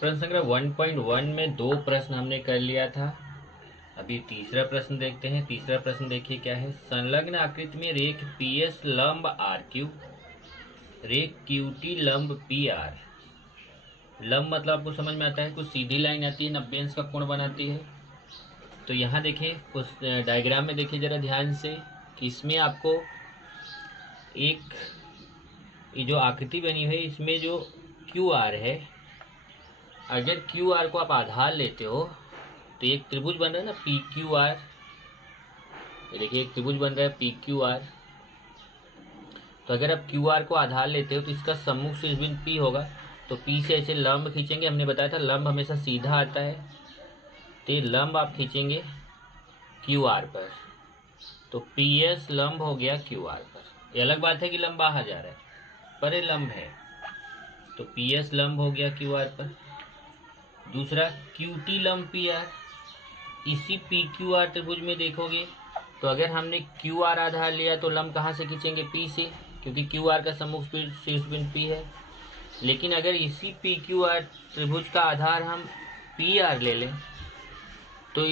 प्रश्न संख्या 1.1 में 2 प्रश्न हमने कर लिया था। अभी तीसरा प्रश्न देखते हैं। तीसरा प्रश्न देखिए क्या है। संलग्न आकृति में रेख पीएस लंब आर क्यू, रेख क्यूटी लंब पी आर। लंब मतलब आपको समझ में आता है, कुछ सीधी लाइन आती है 90 अंश का कोण बनाती है। तो यहाँ देखिए कुछ डायग्राम में देखिए जरा ध्यान से कि इसमें आपको एक ये जो आकृति बनी हुई है इसमें जो क्यू आर है, अगर क्यू आर को आप आधार लेते हो तो एक त्रिभुज बन रहा है ना पी क्यू आर। ये देखिए एक त्रिभुज बन रहा है पी क्यू आर। तो अगर आप क्यू आर को आधार लेते हो तो इसका सम्मुख शीर्षबिंदु पी होगा। तो पी से ऐसे लंब खींचेंगे, हमने बताया था लंब हमेशा सीधा आता है। तो ये लंब आप खींचेंगे क्यू आर पर, तो पी एस लंब हो गया क्यू आर पर। ये अलग बात है कि लंब बाहर जा रहा है, पर ये लंब है। तो पी एस लंब हो गया क्यू आर पर। दूसरा क्यू टी लंब पी आर। इसी पी क्यू आर त्रिभुज में देखोगे तो अगर हमने क्यू आर आधार लिया तो लंब कहाँ से खींचेंगे, पी से, क्योंकि क्यू आर का सम्मुख शीर्षबिंदु पी है। लेकिन अगर इसी पी क्यू आर त्रिभुज का आधार हम पी आर ले लें तो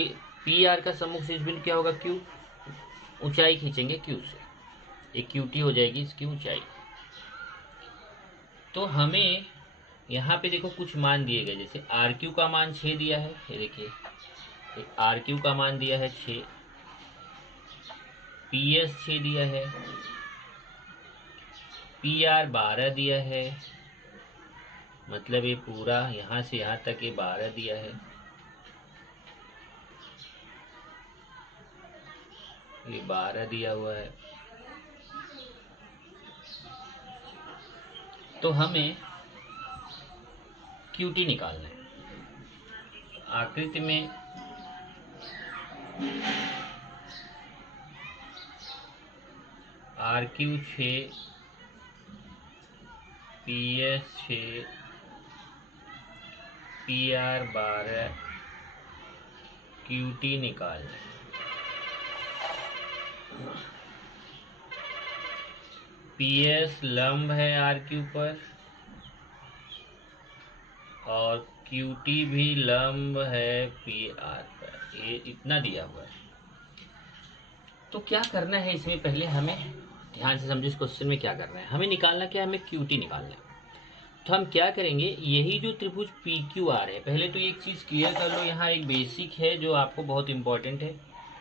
पी आर का सम्मुख शीर्षबिंदु क्या होगा, क्यू। ऊंचाई खींचेंगे क्यू से, एक क्यू टी हो जाएगी इसकी ऊंचाई। तो हमें यहाँ पे देखो कुछ मान दिए गए, जैसे आर क्यू का मान 6 दिया है। ये देखिए आर क्यू का मान दिया है 6, पी एस 6 दिया है, पी आर 12 दिया है। मतलब ये पूरा यहाँ से यहाँ तक ये 12 दिया है। ये 12 दिया हुआ है। तो हमें क्यू टी निकालना है। आकृति में R Q 6, P S 6, P R 12, Q T निकालना है। पी एस लंब है आर क्यू पर और क्यू टी भी लंब है पी आर पर। ये इतना दिया हुआ है। तो क्या करना है इसमें, पहले हमें ध्यान से समझो इस क्वेश्चन में क्या करना है। हमें निकालना क्या है, हमें क्यू टी निकालना है। तो हम क्या करेंगे, यही जो त्रिभुज पी क्यू आर है, पहले तो एक चीज़ क्लियर कर लो। यहाँ एक बेसिक है जो आपको बहुत इंपॉर्टेंट है।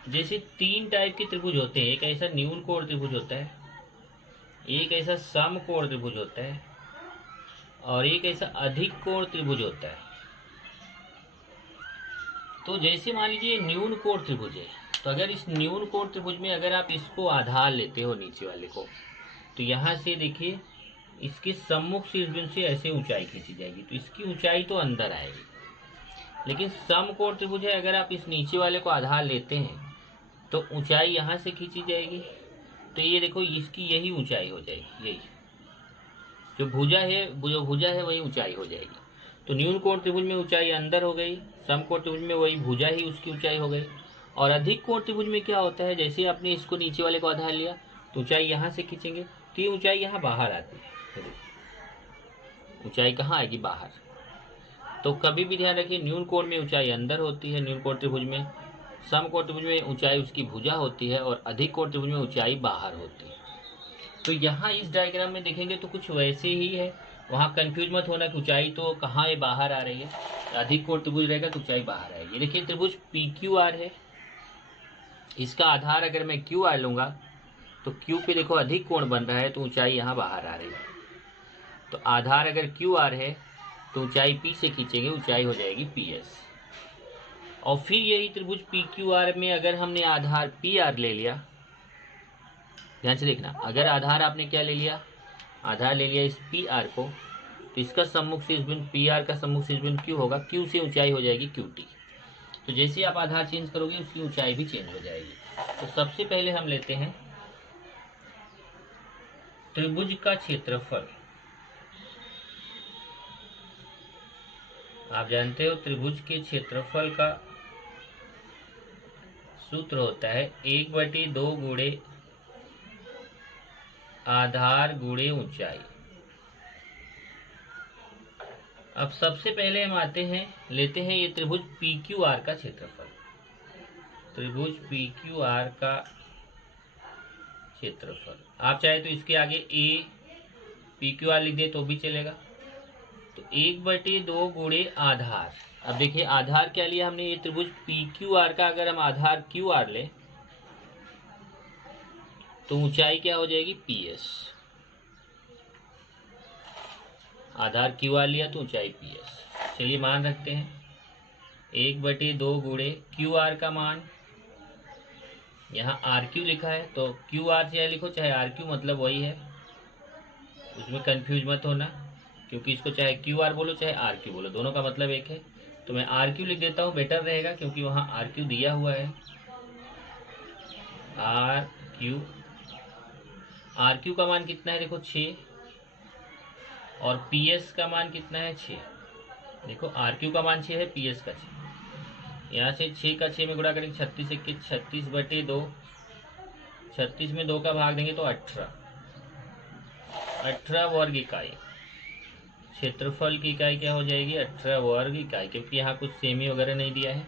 जैसे 3 टाइप के त्रिभुज होते हैं, एक ऐसा न्यून कोण त्रिभुज होता है, एक ऐसा समकोण त्रिभुज होता है और एक ऐसा अधिक कोण त्रिभुज होता है। तो जैसे मान लीजिए न्यून कोण त्रिभुज है, तो अगर इस न्यून कोण त्रिभुज में अगर आप इसको आधार लेते हो नीचे वाले को, तो यहाँ से देखिए इसके सम्मुख शीर्षबिंदु से ऐसे ऊंचाई खींची जाएगी, तो इसकी ऊंचाई तो अंदर आएगी। लेकिन समकोण त्रिभुज है, अगर आप इस नीचे वाले को आधार लेते हैं तो ऊंचाई यहाँ से खींची जाएगी। तो ये देखो इसकी यही ऊंचाई हो जाएगी, यही जो भुजा है वही ऊंचाई हो जाएगी। तो न्यून कोण त्रिभुज में ऊंचाई अंदर हो गई, समकोण त्रिभुज में वही भुजा ही उसकी ऊंचाई हो गई। और अधिक कोण त्रिभुज में क्या होता है, जैसे आपने इसको नीचे वाले को आधार लिया तो ऊंचाई यहाँ से खींचेंगे तो ये ऊंचाई यहाँ बाहर आती है। ऊंचाई कहाँ आएगी, बाहर। तो कभी भी ध्यान रखिए न्यून कोण में ऊंचाई अंदर होती है न्यून कोण त्रिभुज में, समकोण त्रिभुज में ऊंचाई उसकी भुजा होती है और अधिक कोण त्रिभुज में ऊंचाई बाहर होती है। तो यहाँ इस डायग्राम में देखेंगे तो कुछ वैसे ही है। वहाँ कंफ्यूज मत होना कि ऊंचाई तो कहाँ है, बाहर आ रही है। अधिक कोण त्रिभुज रहेगा तो ऊंचाई बाहर आएगी। देखिए त्रिभुज पी क्यू आर है, इसका आधार अगर मैं क्यू आर लूँगा तो क्यू पे देखो अधिक कोण बन रहा है तो ऊंचाई यहाँ बाहर आ रही है। तो आधार अगर क्यू आर है तो ऊंचाई पी से खींचेंगे, ऊंचाई हो जाएगी पी एस। और फिर यही त्रिभुज पी क्यू आर में अगर हमने आधार पी आर ले लिया, ध्यान से देखना, अगर आधार आपने क्या ले लिया, आधार ले लिया इस पी आर को, तो इसका सम्मुख शीर्षबिंदु पी आर का सम्मुख शीर्षबिंदु क्यू होगा, क्यू से ऊंचाई हो जाएगी क्यू टी। तो जैसे आप आधार चेंज करोगे उसकी ऊंचाई भी चेंज हो जाएगी। तो सबसे पहले हम लेते हैं त्रिभुज का क्षेत्रफल। आप जानते हो त्रिभुज के क्षेत्रफल का सूत्र होता है 1/2 गुणे आधार गुणे ऊंचाई। अब सबसे पहले हम आते हैं, लेते हैं ये त्रिभुज पी क्यू आर का क्षेत्रफल। त्रिभुज पी क्यू आर का क्षेत्रफल, आप चाहे तो इसके आगे ए पी क्यू आर लिख दे तो भी चलेगा। तो 1/2 गुणे आधार। अब देखिए आधार क्या लिया हमने, ये त्रिभुज पी क्यू आर का अगर हम आधार क्यू आर ले तो ऊंचाई क्या हो जाएगी, पी एस। आधार क्यू आर लिया तो ऊंचाई पी एस। चलिए मान रखते हैं 1/2 गुणे क्यू आर का मान, यहाँ आर क्यू लिखा है तो क्यू आर चाहे लिखो चाहे आर क्यू मतलब वही है, उसमें कंफ्यूज मत होना, क्योंकि इसको चाहे क्यू आर बोलो चाहे आर क्यू बोलो, दोनों का मतलब एक है। तो मैं आर क्यू लिख देता हूँ, बेटर रहेगा क्योंकि वहाँ आर क्यू दिया हुआ है। आर क्यू का मान कितना है, देखो 6, और पी एस का मान कितना है 6। देखो आर क्यू का मान 6 है, पी एस का 6। यहाँ से 6 का 6 में गुणा करेंगे 36 1 36/2, 36 में 2 का भाग देंगे तो 18 वर्ग इकाई। क्षेत्रफल की इकाई क्या हो जाएगी, 18 वर्ग इकाई, क्योंकि यहाँ कुछ सेमी वगैरह नहीं दिया है।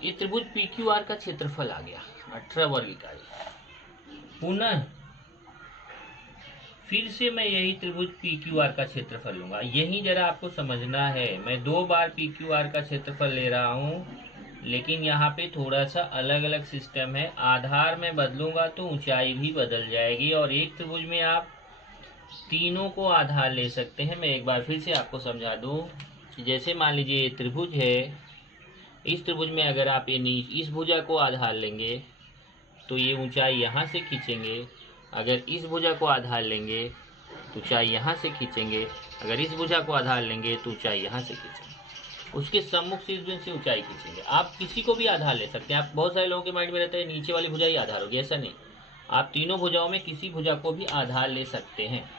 ये त्रिभुज पी क्यू आर का क्षेत्रफल आ गया 18 वर्ग इकाई। पुनः फिर से मैं यही त्रिभुज पी क्यू आर का क्षेत्रफल लूंगा, यही जरा आपको समझना है। मैं 2 बार पी क्यू आर का क्षेत्रफल ले रहा हूँ, लेकिन यहाँ पे थोड़ा सा अलग अलग सिस्टम है। आधार में बदलूंगा तो ऊंचाई भी बदल जाएगी, और एक त्रिभुज में आप तीनों को आधार ले सकते हैं। मैं एक बार फिर से आपको समझा दूं कि जैसे मान लीजिए ये त्रिभुज है, इस त्रिभुज में अगर आप ये इस भुजा को आधार लेंगे तो ये ऊंचाई यहाँ से खींचेंगे, अगर इस भुजा को आधार लेंगे तो ऊंचाई यहाँ से खींचेंगे, अगर इस भुजा को आधार लेंगे तो ऊंचाई यहाँ से खींचेंगे, उसके सम्मुख शीर्ष से ऊंचाई खींचेंगे। आप किसी को भी आधार ले सकते हैं। आप बहुत सारे लोगों के माइंड में रहता है नीचे वाली भुजा ही आधार होगी, ऐसा नहीं, आप तीनों भुजाओं में किसी भुजा को भी आधार ले सकते हैं।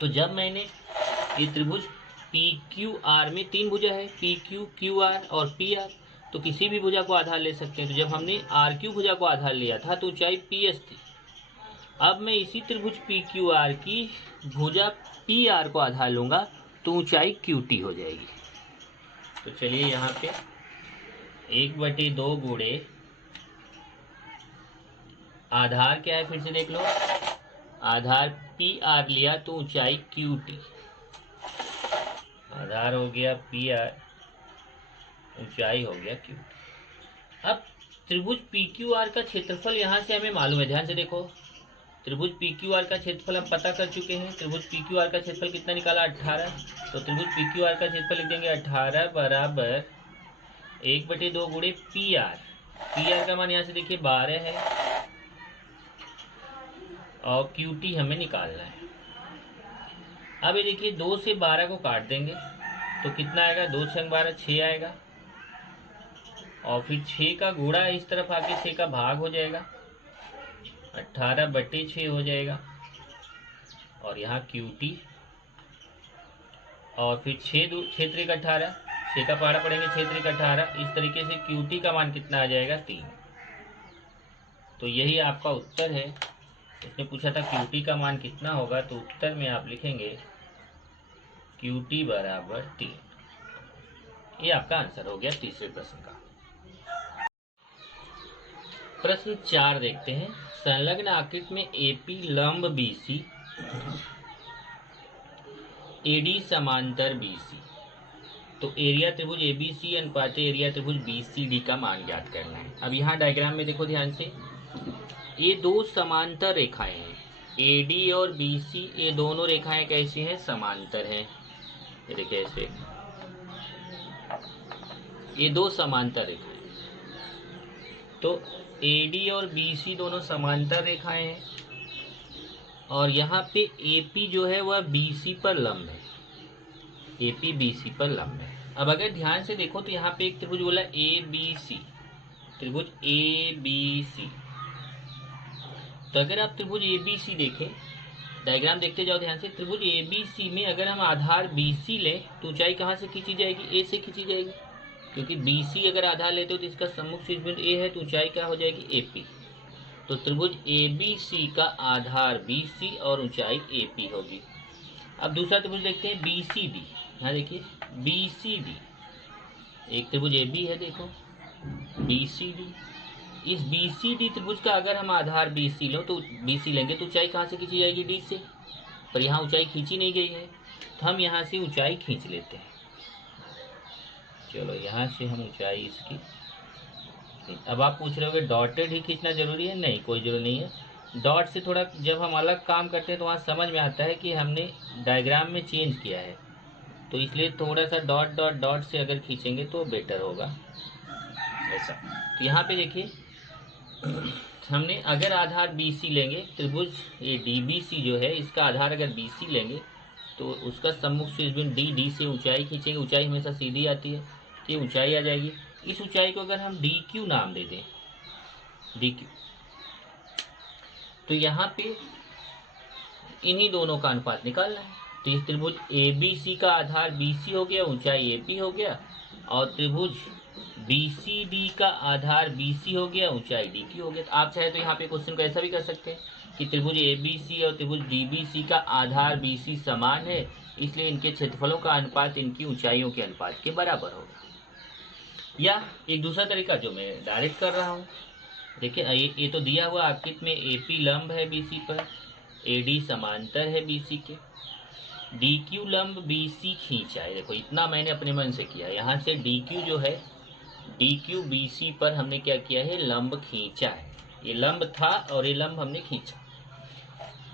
तो जब मैंने ये त्रिभुज पी क्यू आर में 3 भुजा है, पी क्यू, क्यू आर और पी आर, तो किसी भी भुजा को आधार ले सकते हैं। तो जब हमने आर क्यू भुजा को आधार लिया था तो ऊंचाई पी एस थी। अब मैं इसी त्रिभुज पी क्यू आर की भुजा पी आर को आधार लूंगा तो ऊंचाई क्यू टी हो जाएगी। तो चलिए यहाँ पे 1/2 गुणे आधार क्या है फिर से देख लो, आधार पी आर लिया तो ऊंचाई क्यू टी, आधार हो गया पी आर, ऊंचाई हो गया क्यू टी। अब त्रिभुज पी क्यू आर का क्षेत्रफल यहाँ से हमें मालूम है, ध्यान से देखो, त्रिभुज पी क्यू आर का क्षेत्रफल हम पता कर चुके हैं। त्रिभुज पी क्यू आर का क्षेत्रफल कितना निकाला, 18। तो त्रिभुज पी क्यू आर का क्षेत्रफल लिख देंगे 18 बराबर 1/2 गुणे पी आर। पी आर का मान यहाँ से देखिए 12 है, और क्यू टी हमें निकालना है। अब ये देखिए 2 से 12 को काट देंगे तो कितना आएगा, 2 6 12 6 आएगा, और फिर 6 का गुणा इस तरफ आके 6 का भाग हो जाएगा, 18/6 हो जाएगा, और यहाँ क्यू टी, और फिर 6 3 18, 6 का पहाड़ा पड़ेंगे 6 3 18, इस तरीके से क्यू टी का मान कितना आ जाएगा, 3। तो यही आपका उत्तर है। इसने पूछा था क्यू टी का मान कितना होगा, तो उत्तर में आप लिखेंगे क्यू टी बराबर 3। ये आपका आंसर हो गया तीसरे प्रश्न का। प्रश्न 4 देखते हैं। संलग्न आकृति में एपी लंब बीसी, एडी समांतर बीसी, तो एरिया त्रिभुज एबीसी अनुपात एरिया त्रिभुज बीसीडी का मान ज्ञात करना है। अब यहाँ डायग्राम में देखो ध्यान से, ये 2 समांतर रेखाएं हैं, एडी और बीसी, ये दोनों रेखाएं कैसी हैं, समांतर हैं। ये देखिए ऐसे, ये 2 समांतर रेखाएं, तो एडी और बीसी दोनों समांतर रेखाएं हैं, और यहाँ पे एपी जो है वह बीसी पर लंब है, एपी बीसी पर लंब है। अब अगर ध्यान से देखो तो यहाँ पे एक त्रिभुज बोला ए बी सी, त्रिभुज ए बी सी। तो अगर आप त्रिभुज ए बी सी देखें, डायग्राम देखते जाओ ध्यान से, त्रिभुज ए बी सी में अगर हम आधार बी सी लें तो ऊंचाई कहाँ से खींची जाएगी, ए से खींची जाएगी, क्योंकि बी सी अगर आधार लेते हो तो इसका सम्मुख शीर्ष बिंदु ए है, तो ऊंचाई क्या हो जाएगी, ए पी। तो त्रिभुज ए बी सी का आधार बी सी और ऊंचाई ए पी होगी। अब दूसरा त्रिभुज देखते हैं बी सी डी। यहाँ देखिए बी सी डी, एक त्रिभुज ए बी है, देखो बी सी डी। इस बी सी डी त्रिभुज का अगर हम आधार बी सी लो तो बी सी लेंगे तो ऊंचाई कहाँ से खींची जाएगी? डी से। पर यहाँ ऊंचाई खींची नहीं गई है, तो हम यहाँ से ऊंचाई खींच लेते हैं। चलो यहाँ से हम ऊंचाई इसकी, अब आप पूछ रहे होगे डॉटेड ही खींचना जरूरी है? नहीं, कोई जरूरी नहीं है। डॉट से थोड़ा जब हम अलग काम करते हैं तो वहाँ समझ में आता है कि हमने डायग्राम में चेंज किया है, तो इसलिए थोड़ा सा डॉट डॉट डॉट से अगर खींचेंगे तो बेटर होगा ऐसा। तो यहाँ पे देखिए हमने अगर आधार बी सी लेंगे, त्रिभुज ये डी बी सी जो है इसका आधार अगर बी सी लेंगे तो उसका सम्मुख शीर्षबिंदु डी, डी से ऊंचाई खींचेंगे, ऊंचाई हमेशा सीधी आती है, तो ये ऊंचाई आ जाएगी। इस ऊंचाई को अगर हम डी क्यू नाम दे दें, डी क्यू, तो यहाँ पे इन्हीं दोनों का अनुपात निकालना है। तो इस त्रिभुज ए बी सी का आधार बी सी हो गया, ऊंचाई ए पी हो गया, और त्रिभुज बी सी डी का आधार बी सी हो गया, ऊंचाई डी क्यू हो गया। तो आप चाहे तो यहाँ पे क्वेश्चन को ऐसा भी कर सकते हैं कि त्रिभुज ए बी सी और त्रिभुज डी बी सी का आधार बी सी समान है, इसलिए इनके क्षेत्रफलों का अनुपात इनकी ऊंचाइयों के अनुपात के बराबर होगा। या एक दूसरा तरीका जो मैं डायरेक्ट कर रहा हूँ, देखिए ये तो दिया हुआ आकृति में ए पी लंब है बी सी पर, ए डी समांतर है बी सी के, डी क्यू लंब बी सी खींचा है। देखो इतना मैंने अपने मन से किया, यहाँ से डी क्यू जो है, डी क्यू बी सी पर हमने क्या किया है? लंब खींचा है। ये लंब था और ये लंब हमने खींचा।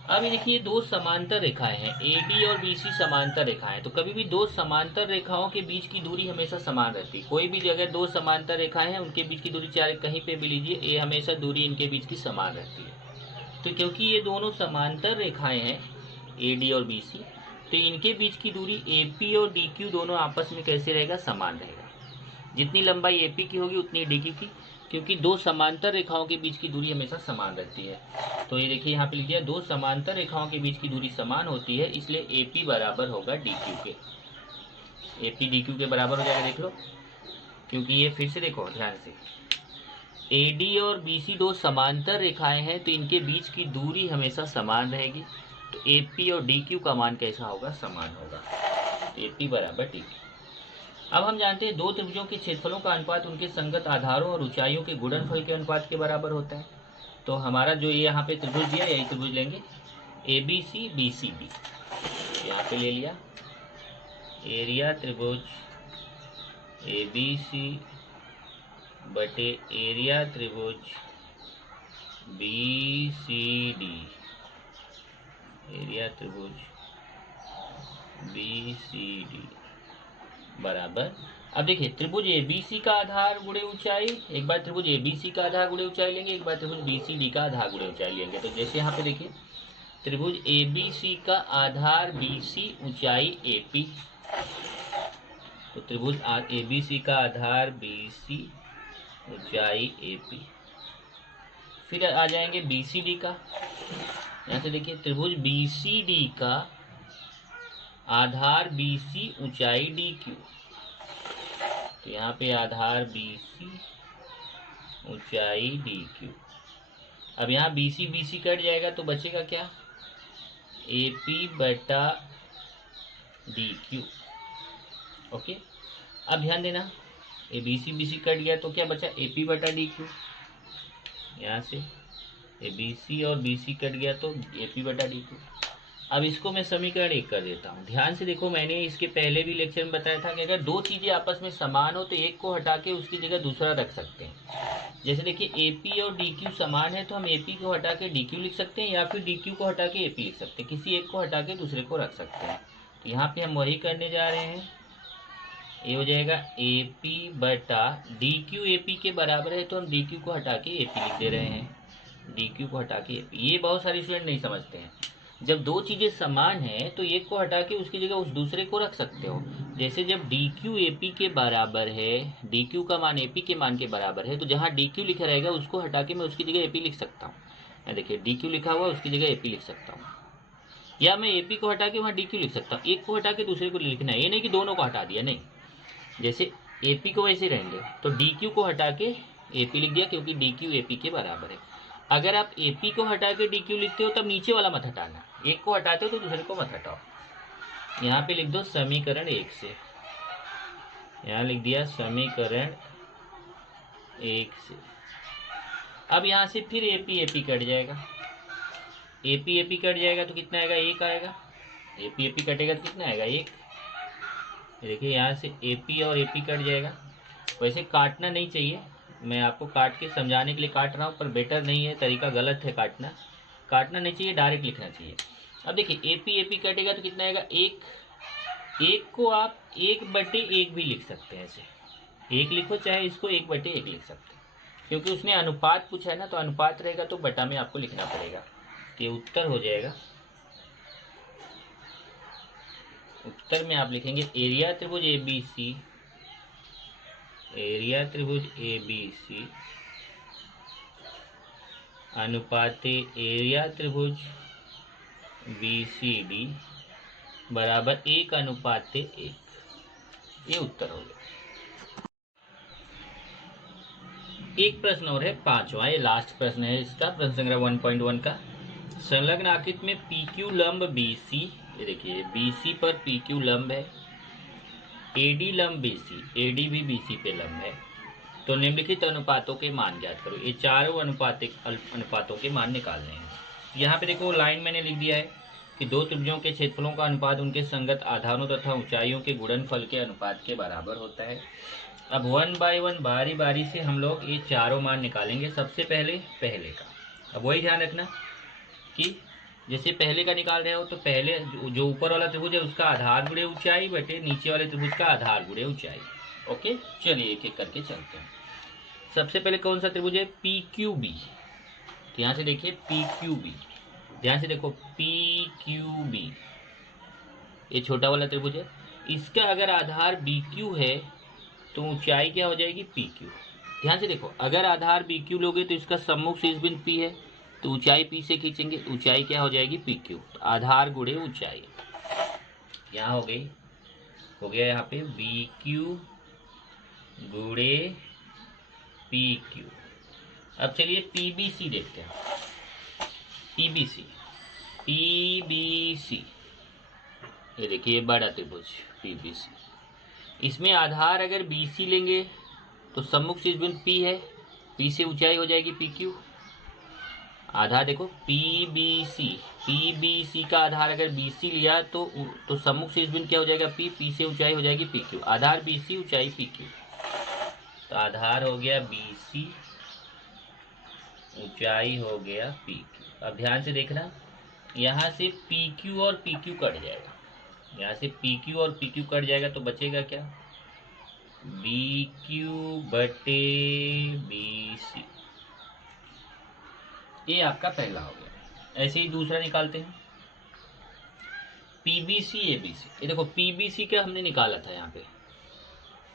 अब ये देखिए दो समांतर रेखाएं हैं, ए डी और बी सी समांतर रेखाएं। तो कभी भी दो समांतर रेखाओं के बीच की दूरी हमेशा समान रहती है। कोई भी जगह दो समांतर रेखाएं हैं उनके बीच की दूरी चाहे कहीं पे भी लीजिए, ये हमेशा दूरी इनके बीच की समान रहती है। तो क्योंकि ये दोनों समांतर रेखाएं हैं ए डी और बी सी, तो इनके बीच की दूरी ए पी और डी क्यू दोनों आपस में कैसे रहेगा? समान रहेगा। जितनी लंबाई ए पी की होगी उतनी डी क्यू की, क्योंकि दो समांतर रेखाओं के बीच की दूरी हमेशा समान रहती है। तो ये देखिए यहाँ पे लिख दिया, दो समांतर रेखाओं के बीच की दूरी समान होती है, इसलिए ए पी बराबर होगा डी क्यू के। ए पी डी क्यू के बराबर हो जाएगा, देख लो, क्योंकि ये फिर से देखो ध्यान से, ए डी और बी सी दो समांतर रेखाएं हैं तो इनके बीच की दूरी हमेशा समान रहेगी। तो ए पी और डी क्यू का मान कैसा होगा? समान होगा। ए पी बराबर डी क्यू। अब हम जानते हैं दो त्रिभुजों के क्षेत्रफलों का अनुपात उनके संगत आधारों और ऊंचाइयों के गुणनफल के अनुपात के बराबर होता है। तो हमारा जो ये यहाँ पे त्रिभुज दिया, यही त्रिभुज लेंगे A B C B C D, यहाँ पे ले लिया एरिया त्रिभुज ए बी सी बटे एरिया त्रिभुज बी सी डी, एरिया त्रिभुज बी सी डी बराबर। अब देखिए त्रिभुज ए बी सी का आधार गुणे ऊंचाई, एक बार त्रिभुज ए बी सी का आधार गुणे ऊंचाई लेंगे, एक बार त्रिभुज बी सी डी का आधार गुणे ऊंचाई लेंगे। तो जैसे यहाँ पे देखिए त्रिभुज ए बी सी का आधार बी सी, ऊंचाई ए पी, तो त्रिभुज ए बी सी का आधार बी सी, ऊंचाई ए पी। फिर आ जाएंगे बी सी डी का, यहाँ से देखिए त्रिभुज बी सी डी का आधार बी सी, ऊंचाई डी क्यू, तो यहाँ पे आधार बी सी, ऊंचाई डी क्यू। अब यहाँ बी सी कट जाएगा तो बचेगा क्या? ए पी बटा डी क्यू। ओके, अब ध्यान देना, ए बी सी कट गया तो क्या बचा? ए पी बटा डी क्यू। यहाँ से ए बी सी और बी सी कट गया तो ए पी बटा डी क्यू। अब इसको मैं समीकरण 1 कर देता हूँ। ध्यान से देखो, मैंने इसके पहले भी लेक्चर में बताया था कि अगर दो चीज़ें आपस में समान हो तो एक को हटा के उसकी जगह दूसरा रख सकते हैं। जैसे देखिए ए पी और डी क्यू समान है तो हम ए पी को हटा के डी क्यू लिख सकते हैं, या फिर डी क्यू को हटा के ए पी लिख सकते हैं, किसी एक को हटा के दूसरे को रख सकते हैं। तो यहाँ पर हम वही करने जा रहे हैं। ये हो जाएगा ए पी बटा डी क्यू, ए पी के बराबर है तो हम डी क्यू को हटा के ए पी लिख दे रहे हैं, डी क्यू को हटा के ए पी। ये बहुत सारे स्टूडेंट नहीं समझते हैं, जब दो चीज़ें समान हैं तो एक को हटा के उसकी जगह उस दूसरे को रख सकते हो। जैसे जब डी क्यू ए पी के बराबर है, डी क्यू का मान ए पी के मान के बराबर है, तो जहाँ डी क्यू लिखा रहेगा उसको हटा के मैं उसकी जगह ए पी लिख सकता हूँ। मैं देखिए डी क्यू लिखा हुआ उसकी जगह ए पी लिख सकता हूँ, या मैं ए पी को हटा के वहाँ डी क्यू लिख सकता हूँ। एक को हटा के दूसरे को लिखना है, ये नहीं कि दोनों को हटा दिया, नहीं। जैसे ए पी को वैसे रहेंगे तो डी क्यू को हटा के ए पी लिख दिया, क्योंकि डी क्यू ए पी के बराबर है। अगर आप ए पी को हटा के डी क्यू लिखते हो तब नीचे वाला मत हटाना, एक को हटाते हो तो दूसरे को मत हटाओ। यहाँ पे लिख दो समीकरण 1 से, यहाँ लिख दिया समीकरण 1 से। अब यहाँ से फिर एपी एपी कट जाएगा, एपी एपी कट जाएगा तो कितना आएगा, 1 आएगा। एपी एपी कटेगा तो कितना आएगा, 1। देखिए यहाँ से एपी और एपी कट जाएगा। वैसे काटना नहीं चाहिए, मैं आपको काट के समझाने के लिए काट रहा हूँ, पर बेटर नहीं है, तरीका गलत है काटना। काटना नहीं चाहिए, डायरेक्ट लिखना चाहिए। अब देखिए एपी एपी कटेगा तो कितना आएगा, 1। 1 को आप 1/1 भी लिख सकते हैं, ऐसे 1 लिखो, चाहे इसको 1/1 लिख सकते हैं, क्योंकि उसने अनुपात पूछा है ना, तो अनुपात रहेगा तो बटा में आपको लिखना पड़ेगा। ये उत्तर हो जाएगा। उत्तर में आप लिखेंगे एरिया त्रिभुज ABC, एरिया त्रिभुज ABC अनुपाते एरिया त्रिभुज BCD बराबर 1:1। ये उत्तर हो गया। एक प्रश्न और है, 5वां, ये लास्ट प्रश्न है इसका, प्रश्न संग्रह 1.1 का। संलग्न आकृति में PQ लंब BC, ये देखिए BC पर PQ लंब है, AD लंब BC, AD भी BC पे लंब है, तो निम्नलिखित अनुपातों के मान ज्ञात करो। ये चारों अनुपातों के मान निकालने हैं। यहाँ पे देखो लाइन मैंने लिख दिया है कि दो त्रिभुजों के क्षेत्रफलों का अनुपात उनके संगत आधारों तथा ऊंचाइयों के गुणनफल के अनुपात के बराबर होता है। अब 1 बाय 1 बारी बारी से हम लोग ये चारों मान निकालेंगे। सबसे पहले का, अब वही ध्यान रखना कि जैसे पहले का निकाल रहे हो तो पहले जो ऊपर वाला त्रिभुज है उसका आधार गुणे ऊंचाई बटे नीचे वाले त्रिभुज का आधार गुणे ऊंचाई। ओके, चलिए एक एक करके चलते हैं। सबसे पहले कौन सा त्रिभुज है, PQB। यहाँ से देखिए PQB, ध्यान से देखो PQB, ये छोटा वाला त्रिभुज है। इसका अगर आधार BQ है तो ऊंचाई क्या हो जाएगी, PQ। ध्यान से देखो, अगर आधार BQ लोगे तो इसका सम्मुख शीर्ष बिंदु P है, तो ऊंचाई P से खींचेंगे, ऊंचाई क्या हो जाएगी, PQ। तो आधार गुणे ऊंचाई यहाँ हो गया यहाँ पे BQ गुणे PQ। अब चलिए PBC देखते हैं। PBC ये देखिए बड़ा त्रिभुज PBC, इसमें आधार अगर BC लेंगे तो सम्मुख शीर्ष बिंदु P है, P से ऊंचाई हो जाएगी PQ। आधार देखो PBC का आधार अगर BC लिया तो सम्मुख शीर्ष बिंदु क्या हो जाएगा, P से ऊंचाई हो जाएगी PQ। आधार BC, ऊंचाई PQ, तो आधार हो गया BC, ऊंचाई हो गया PQ। अब ध्यान से देखना, यहाँ से PQ और PQ कट जाएगा, यहाँ से PQ और PQ कट जाएगा तो बचेगा क्या, BQ बटे BC। ये आपका पहला हो गया। ऐसे ही दूसरा निकालते हैं, PBC ABC। ये देखो PBC का हमने निकाला था, यहाँ पे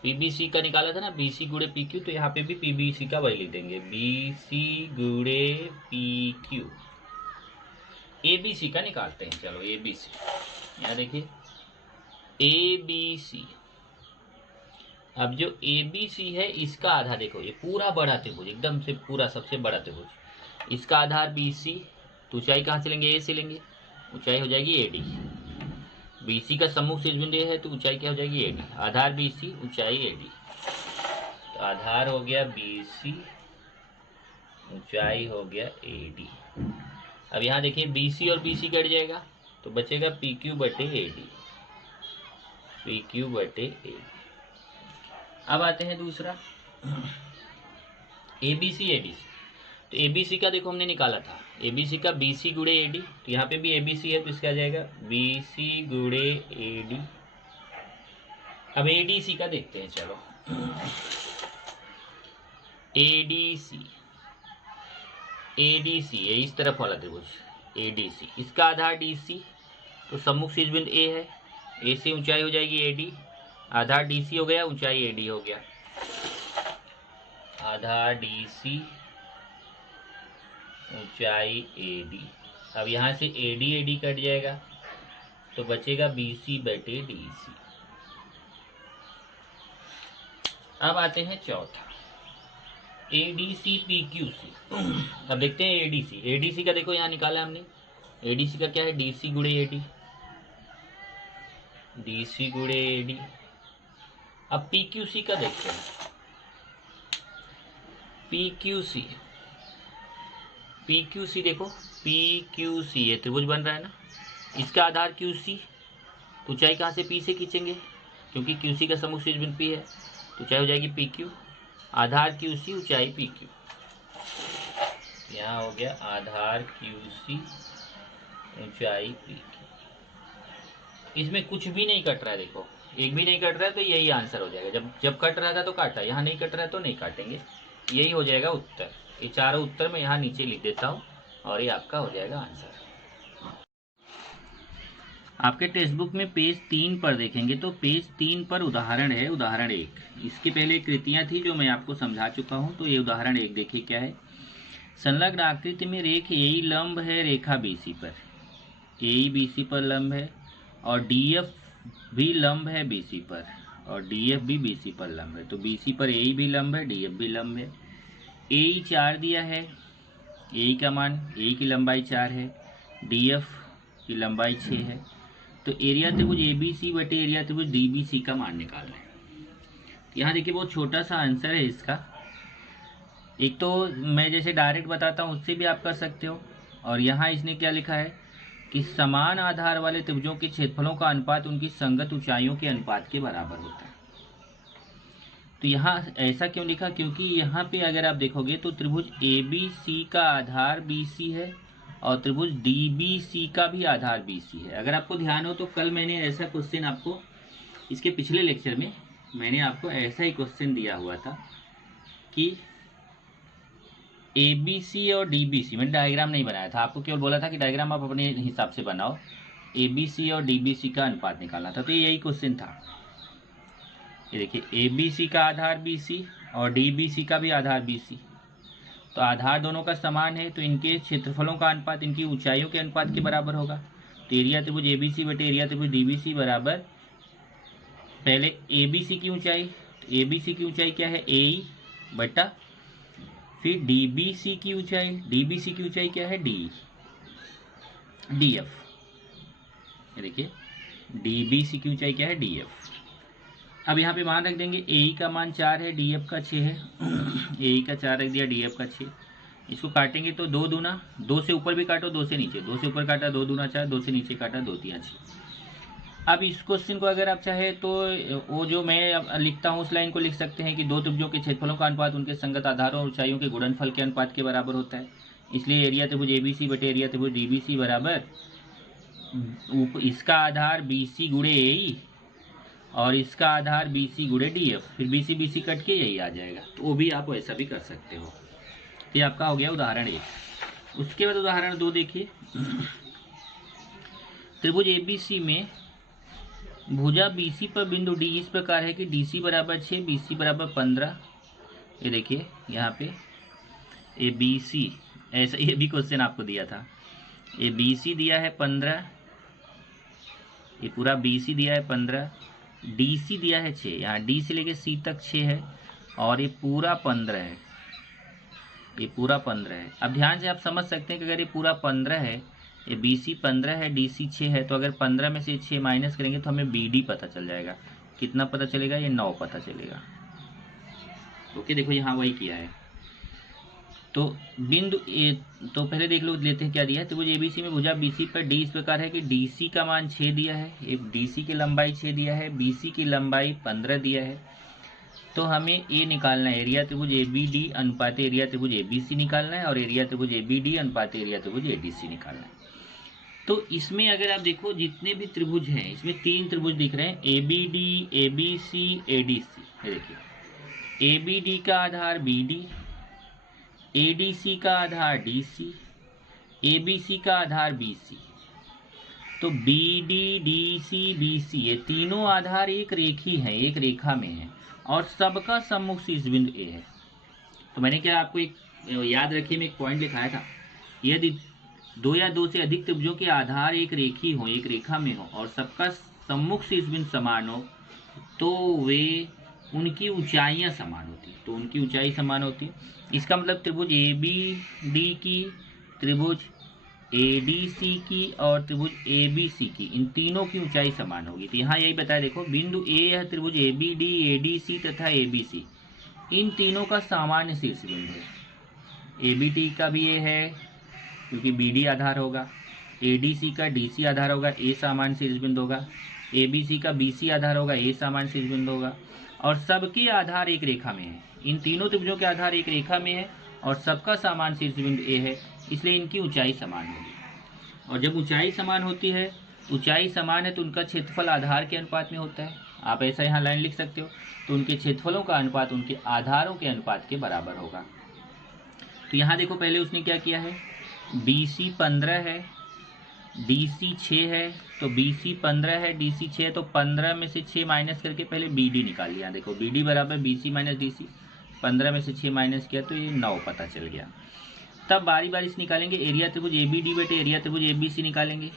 PBC का निकाला था ना, BC गुणे PQ, तो यहाँ पे भी PBC का वही लिख देंगे, BC गुणे PQ। ABC का निकालते हैं, चलो ABC, यहाँ देखिए ABC। अब जो ABC है इसका आधार देखो, ये पूरा बड़ा त्रिभुज, एकदम से पूरा सबसे बड़ा त्रिभुज, इसका आधार BC, तो ऊंचाई कहाँ से लेंगे, A से लेंगे, ऊंचाई हो जाएगी AD। BC का सम्मुख शीर्ष बिंदु है तो ऊंचाई क्या हो जाएगी, AD। आधार BC, ऊंचाई AD, तो आधार हो गया BC, ऊंचाई हो गया AD। अब यहाँ देखिए BC और BC कट जाएगा तो बचेगा PQ बटे AD, PQ बटे AD। अब आते हैं दूसरा ABC ADC। तो ABC का देखो हमने निकाला था, ABC का BC गुणे AD, तो यहाँ पे भी ABC है तो इसका आ जाएगा BC गुणे AD। अब ADC का देखते हैं, चलो ADC है इस तरफ वाला त्रिभुज ADC, इसका आधार DC, तो सम्मुख शीर्ष बिंदु A है, A से ऊंचाई हो जाएगी AD। आधार DC हो गया, ऊंचाई AD हो गया, आधार DC, ऊंचाई AD। अब यहाँ से AD कट जाएगा तो बचेगा BC बटे DC। अब आते हैं चौथा, ADC PQC। अब देखते हैं ADC का देखो यहाँ निकाला हमने, ADC का क्या है, DC गुणे AD, डी सी गुणे ए डी। अब पी क्यू सी का देखते हैं। P Q C, P Q C देखो, पी क्यू सी ये त्रिभुज बन रहा है ना, इसका आधार क्यू सी, तो ऊंचाई कहाँ से पी से खींचेंगे, क्योंकि क्यू सी का सम्मुख शीर्ष बिंदु पी है, तो ऊंचाई हो जाएगी पी क्यू, आधार क्यू सी ऊंचाई पी क्यू। यहाँ हो गया आधार क्यू सी ऊंचाई पी क्यू। इसमें कुछ भी नहीं कट रहा है, देखो एक भी नहीं कट रहा है, तो यही आंसर हो जाएगा। जब जब कट रहा था तो काटा, यहाँ नहीं कट रहा है तो नहीं काटेंगे, यही हो जाएगा उत्तर। ये चारों उत्तर मैं यहाँ नीचे लिख देता हूँ और ये आपका हो जाएगा आंसर। आपके टेक्स्ट बुक में पेज 3 पर देखेंगे तो पेज 3 पर उदाहरण है, उदाहरण 1। इसके पहले कृतियाँ थी जो मैं आपको समझा चुका हूँ, तो ये उदाहरण 1 देखिए क्या है। संलग्न आकृति में रेख ए लंब है रेखा बीसी पर, ए बीसी पर लंब है, और डीएफ भी लंब है बीसी पर, और डीएफ भी बीसी पर लंब है। तो बीसी पर ए भी लंब है, डीएफ भी लंब है। ए 4 दिया है, ए का मान, ए की लंबाई 4 है, डीएफ की लंबाई 6 है। तो एरिया त्रिभुज ए बी सी बटे एरिया त्रिभुज डी बी सी का मान निकालना है। यहाँ देखिए बहुत छोटा सा आंसर है इसका। एक तो मैं जैसे डायरेक्ट बताता हूँ उससे भी आप कर सकते हो, और यहाँ इसने क्या लिखा है कि समान आधार वाले त्रिभुजों के क्षेत्रफलों का अनुपात उनकी संगत ऊंचाइयों के अनुपात के बराबर होता है। तो यहाँ ऐसा क्यों लिखा, क्योंकि यहाँ पे अगर आप देखोगे तो त्रिभुज ए बी सी का आधार बी सी है और त्रिभुज डी बी सी का भी आधार बी सी है। अगर आपको ध्यान हो तो कल मैंने ऐसा क्वेश्चन आपको, इसके पिछले लेक्चर में मैंने आपको ऐसा ही क्वेश्चन दिया हुआ था कि ए बी सी और डी बी सी, मैंने डायग्राम नहीं बनाया था, आपको केवल बोला था कि डायग्राम आप अपने हिसाब से बनाओ, ए बी सी और डी बी सी का अनुपात निकालना था। तो यही क्वेश्चन था। ये देखिए ए बी सी का आधार बी सी और डी बी सी का भी आधार बी सी, तो आधार दोनों का समान है, तो इनके क्षेत्रफलों का अनुपात इनकी ऊंचाइयों के अनुपात के बराबर होगा। तो एरिया त्रिभुज ए बी सी बटे एरिया त्रिभुज डी बी सी बराबर, पहले ए बी सी की ऊंचाई, तो ए बी सी की ऊंचाई क्या है, ए बटा, फिर डी बी सी की ऊंचाई, डी बी सी की ऊंचाई क्या है, डी, डी एफ। देखिए डी बी सी की ऊंचाई क्या है, डी एफ। अब यहाँ पे मान रख देंगे, ए का मान 4 है, डी एफ का 6 है, ए का 4 रख दिया, डी एफ का 6। इसको काटेंगे तो 2 दूना, 2 से ऊपर भी काटो 2 से नीचे, 2 से ऊपर काटा 2 दूना 4, 2 से नीचे काटा 2 तिया 6। अब इस क्वेश्चन को अगर आप चाहे तो वो जो मैं लिखता हूँ उस लाइन को लिख सकते हैं कि दो त्रिभुजों के क्षेत्रफलों का अनुपात उनके संगत आधारों और ऊंचाइयों के गुणनफल के अनुपात के बराबर होता है। इसलिए एरिया त्रिभुज ए बी सी बटे एरिया त्रिभुज डी बी सी बराबर, इसका आधार बी सी गुणे ए और इसका आधार बी सी गुणे डी एफ, फिर बी सी कट के यही आ जाएगा। तो वो भी आप ऐसा भी कर सकते हो। ये आपका हो गया उदाहरण 1। उसके बाद उदाहरण 2 देखिए। त्रिभुज ए बी सी में भुजा बी सी पर बिंदु डी इस प्रकार है कि डी सी बराबर 6, बी सी बराबर 15। ये देखिए यहाँ पे ए बी सी, ऐसा ये भी क्वेश्चन आपको दिया था। ए बी सी दिया है 15, ये पूरा बी सी दिया है 15, डी सी दिया है 6, यहाँ डी से लेके सी तक 6 है, और ये पूरा 15 है, ये पूरा 15 है। अब ध्यान से आप समझ सकते हैं कि अगर ये पूरा 15 है, ये बी सी 15 है, डी सी 6 है, तो अगर 15 में से 6 माइनस करेंगे तो हमें बी डी पता चल जाएगा। कितना पता चलेगा, ये 9 पता चलेगा। ओके, देखो यहाँ वही किया है। तो बिंदु ए, तो पहले देख लो लेते हैं क्या दिया है। त्रिभुज एबीसी में भुजा बीसी पर डी इस प्रकार है कि डीसी का मान 6 दिया है, एक डीसी की लंबाई 6 दिया है, बीसी की लंबाई 15 दिया है। तो हमें ए निकालना है, एरिया त्रिभुज ए बी डी अनुपात एरिया त्रिभुज ए बी सी निकालना है, और एरिया त्रिभुज ए बी डी अनुपात एरिया त्रिभुज ए डी सी निकालना है। तो इसमें अगर आप देखो जितने भी त्रिभुज हैं, इसमें 3 त्रिभुज दिख रहे हैं, A B D, A B C, A D C. देखिए ए बी डी का आधार B D, A D C का आधार डी सी, ए बी सी का आधार बी सी। तो B D, D C, B C, ये तीनों आधार एक रेखी हैं, एक रेखा में है, और सबका सम्मुख शीर्ष बिंदु ए है। तो मैंने क्या आपको एक याद रखिए, मैं एक पॉइंट लिखाया था, यदि 2 या 2 से अधिक त्रिभुजों के आधार एक रेखी हो, एक रेखा में हो, और सबका सम्मुख शीर्ष बिंदु समान हो, तो वे उनकी ऊंचाइयां समान होती, तो उनकी ऊंचाई समान होती। इसका मतलब त्रिभुज ए बी डी की त्रिभुज ADC की और त्रिभुज ABC की, इन तीनों की ऊंचाई समान होगी। तो यहाँ यही बताया, देखो बिंदु A यह त्रिभुज ABD, ADC तथा ABC इन तीनों का सामान्य शीर्ष बिंदु है। ABD का भी ये है क्योंकि BD आधार होगा, ADC का DC आधार होगा, A सामान्य शीर्ष बिंदु होगा, ABC का BC आधार होगा, A सामान्य शीर्ष बिंदु होगा, और सबके आधार एक रेखा में है। इन तीनों त्रिभुजों के आधार एक रेखा में है और सबका सामान्य शीर्ष बिंदु A है, इसलिए इनकी ऊंचाई समान होगी। और जब ऊंचाई समान होती है, ऊंचाई समान है तो उनका क्षेत्रफल आधार के अनुपात में होता है। आप ऐसा यहाँ लाइन लिख सकते हो, तो उनके क्षेत्रफलों का अनुपात उनके आधारों के अनुपात के बराबर होगा। तो यहाँ देखो पहले उसने क्या किया है, BC 15 है, DC 6 है, तो BC 15 है, DC 6 है, तो 15 में से 6 माइनस करके पहले BD निकाल लिया। देखो BD बराबर BC माइनस DC, 15 में से 6 माइनस किया तो ये 9 पता चल गया। तब बारी बारी से निकालेंगे एरिया त्रिभुज ABD बटे एरिया त्रिभुज ABC निकालेंगे।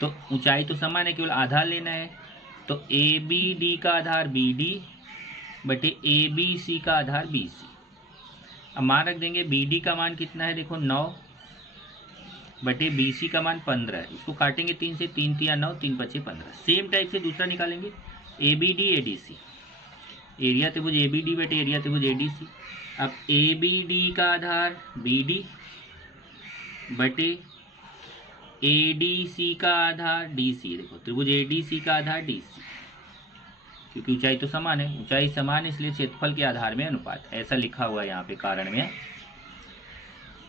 तो ऊंचाई तो समान है, केवल आधार लेना है। तो ABD का आधार BD बटे ABC का आधार BC। अब मान रख देंगे, BD का मान कितना है, देखो 9 बटे BC का मान 15 है। इसको काटेंगे 3 से, 3 3 9, 3 5 15। सेम टाइप से दूसरा निकालेंगे ABD ADC, एरिया त्रिभुज ABD बटे एरिया त्रिभुज ADC। अब ABD का आधार BD बटे ADC का आधार DC। देखो त्रिभुज ADC का आधार DC, क्योंकि ऊंचाई तो समान है, ऊंचाई समान इसलिए क्षेत्रफल के आधार में अनुपात, ऐसा लिखा हुआ है यहाँ पे कारण में।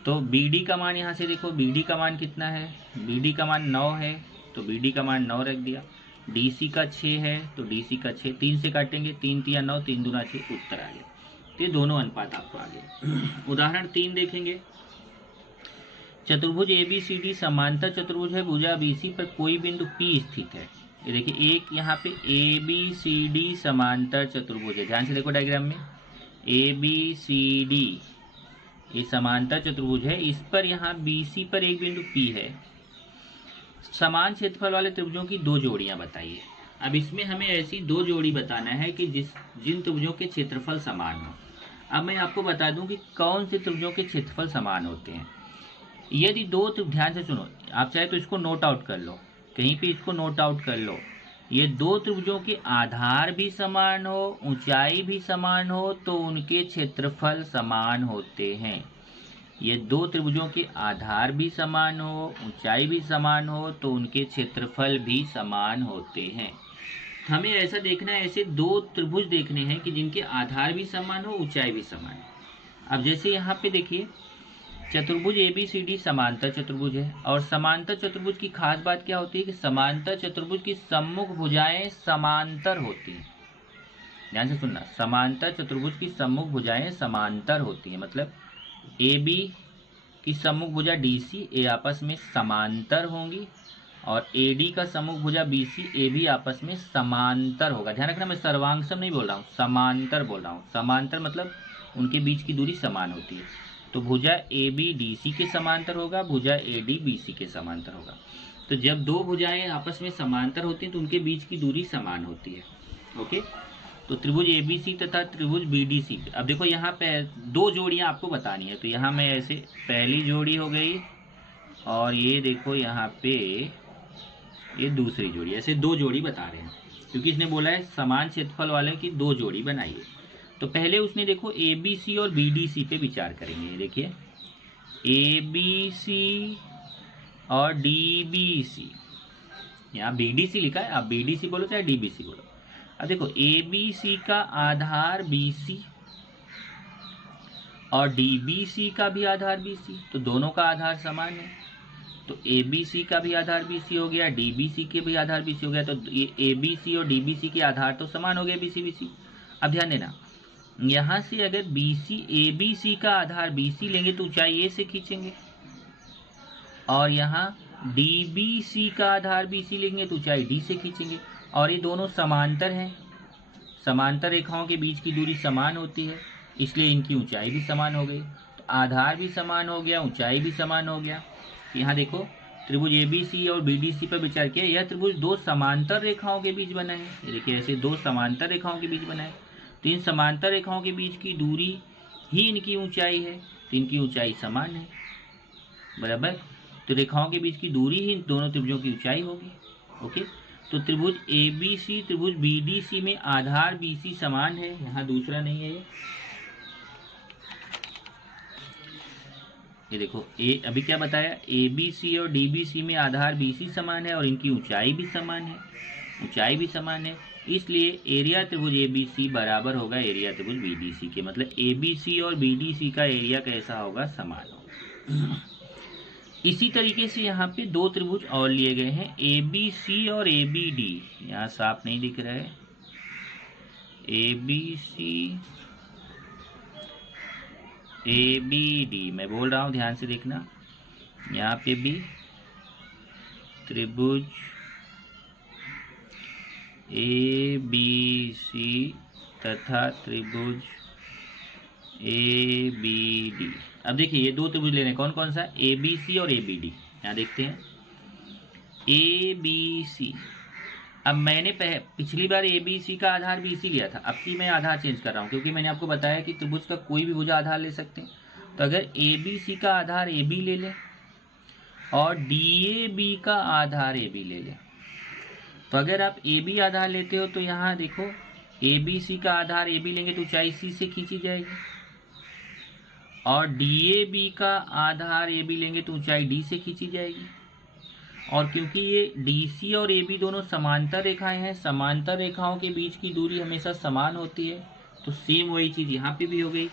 तो BD का मान यहाँ से देखो, BD का मान कितना है, BD का मान 9 है, तो BD का मान 9 रख दिया। DC का 6 है, तो DC का 6, 3 से काटेंगे, 3 3 9, 3 दूना 6, उत्तर आ गया। तो ये दोनों अनुपात आपको आ गए। उदाहरण 3 देखेंगे, चतुर्भुज ABCD समांतर चतुर्भुज है, भुजा BC पर कोई बिंदु P स्थित है। ये देखिए एक यहाँ पे ABCD समांतर चतुर्भुज है, ध्यान से देखो डायग्राम में, ABCD ये समांतर चतुर्भुज है, इस पर यहाँ BC पर एक बिंदु P है। समान क्षेत्रफल वाले त्रिभुजों की दो जोड़ियां बताइए। अब इसमें हमें ऐसी दो जोड़ी बताना है कि जिन त्रिभुजों के क्षेत्रफल समान हो। अब मैं आपको बता दूं कि कौन से त्रिभुजों के क्षेत्रफल समान होते हैं। यदि दो, ध्यान से सुनो, आप चाहे तो इसको नोट आउट कर लो, कहीं पे इसको नोट आउट कर लो। ये दो त्रिभुजों के आधार भी समान हो, ऊंचाई भी समान हो, तो उनके क्षेत्रफल समान होते हैं। ये दो त्रिभुजों के आधार भी समान हो, ऊंचाई भी समान हो, तो उनके क्षेत्रफल भी समान होते हैं। हमें ऐसा देखना है, ऐसे दो त्रिभुज देखने हैं कि जिनके आधार भी समान हो, ऊंचाई भी समान हो। अब जैसे यहाँ पे देखिए, चतुर्भुज ABCD समांतर चतुर्भुज है, और समांतर चतुर्भुज की खास बात क्या होती है कि समांतर चतुर्भुज की सम्मुख भुजाएं समांतर होती हैं। ध्यान से सुनना, समांतर चतुर्भुज की सम्मुख भुजाएं समांतर होती हैं, मतलब AB की सम्मुख भुजा DC ए आपस में समांतर होंगी, और AD का सम्मुख भुजा BC ए भी आपस में समांतर होगा। ध्यान रखना, मैं सर्वांगसम नहीं बोल रहा हूँ, समांतर बोल रहा हूँ। समांतर मतलब उनके बीच की दूरी समान होती है। तो भुजा AB DC के समांतर होगा, भुजा AD BC के समांतर होगा। तो जब दो भुजाएं आपस में समांतर होती हैं तो उनके बीच की दूरी समान होती है। ओके, तो त्रिभुज ABC तथा त्रिभुज BDC। अब देखो यहाँ पे दो जोड़ियाँ आपको बतानी है, तो यहाँ मैं ऐसे, पहली जोड़ी हो गई, और ये देखो यहाँ पे ये दूसरी जोड़ी, ऐसे दो जोड़ी बता रहे हैं, क्योंकि इसने बोला है समान क्षेत्रफल वाले की दो जोड़ी बनाइए। तो पहले उसने देखो ABC और BDC पे विचार करेंगे। देखिए ABC और DBC, यहाँ BDC लिखा है, आप BDC बोलो चाहे DBC बोलो। अब देखो ABC का आधार BC और DBC का भी आधार BC, तो दोनों का आधार समान है। तो ABC का भी आधार BC हो गया, DBC के भी आधार BC हो गया, तो ये ABC और DBC के आधार तो समान हो गए BC BC। अब ध्यान देना, यहाँ से अगर BC ABC का आधार BC लेंगे तो ऊंचाई A से खींचेंगे, और यहाँ DBC का आधार BC लेंगे तो ऊंचाई D से खींचेंगे, और ये दोनों समांतर हैं। समांतर रेखाओं के बीच की दूरी समान होती है, इसलिए इनकी ऊंचाई भी समान हो गई। तो आधार भी समान हो गया, ऊंचाई भी समान हो गया। यहाँ देखो त्रिभुज ABC और BDC पर विचार किया, यह त्रिभुज दो समांतर रेखाओं के बीच बना है। देखिए ऐसे दो समांतर रेखाओं के बीच बना है, तो इन समांतर रेखाओं के बीच की दूरी ही इनकी ऊंचाई है, तो इनकी ऊंचाई समान है, बराबर। तो रेखाओं के बीच की दूरी ही इन दोनों त्रिभुजों की ऊंचाई होगी। ओके, तो त्रिभुज ABC त्रिभुज BDC में आधार BC समान है, यहाँ दूसरा नहीं है ये देखो अभी क्या बताया, ABC और DBC में आधार BC समान है और इनकी ऊंचाई भी समान है, इसलिए एरिया त्रिभुज ABC बराबर होगा एरिया त्रिभुज BDC के। मतलब ABC और BDC का एरिया कैसा होगा, समान होगा। इसी तरीके से यहाँ पे दो त्रिभुज और लिए गए हैं, ABC और ABD, यहाँ साफ नहीं दिख रहा है, ABC ABD, मैं बोल रहा हूँ ध्यान से देखना, यहाँ पे भी त्रिभुज ABC तथा त्रिभुज ABD। अब देखिए ये दो त्रिभुज ले रहे हैं, कौन कौन सा, ABC और ABD। यहाँ देखते हैं ABC, अब मैंने पिछली बार ABC का आधार BC लिया था, अब की मैं आधार चेंज कर रहा हूँ क्योंकि मैंने आपको बताया कि त्रिभुज का कोई भी भुजा आधार ले सकते हैं। तो अगर ABC का आधार AB ले लें और DAB का आधार AB ले लें, तो अगर आप AB आधार लेते हो तो यहाँ देखो ABC का आधार AB लेंगे तो ऊंचाई C से खींची जाएगी, और DAB का आधार AB लेंगे तो ऊंचाई D से खींची जाएगी। और क्योंकि ये DC और AB दोनों समांतर रेखाएं हैं, समांतर रेखाओं के बीच की दूरी हमेशा समान होती है, तो सेम वही चीज़ यहाँ पे भी हो गई।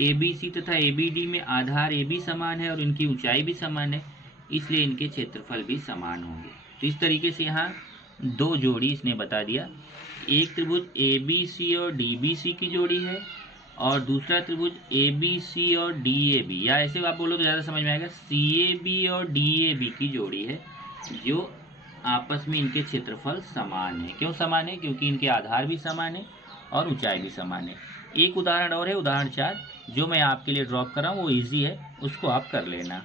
ABC तथा ABD में आधार AB समान है और इनकी ऊंचाई भी समान है, इसलिए इनके क्षेत्रफल भी समान होंगे। तो इस तरीके से यहाँ दो जोड़ी इसने बता दिया, एक त्रिभुज ABC और DBC की जोड़ी है और दूसरा त्रिभुज ABC और DAB, या ऐसे आप बोलो तो ज़्यादा समझ में आएगा, CAB और DAB की जोड़ी है, जो आपस में इनके क्षेत्रफल समान है। क्यों समान है, क्योंकि इनके आधार भी समान है और ऊंचाई भी समान है। एक उदाहरण और है, उदाहरण 4, जो मैं आपके लिए ड्रॉप कर रहा हूँ वो इजी है, उसको आप कर लेना।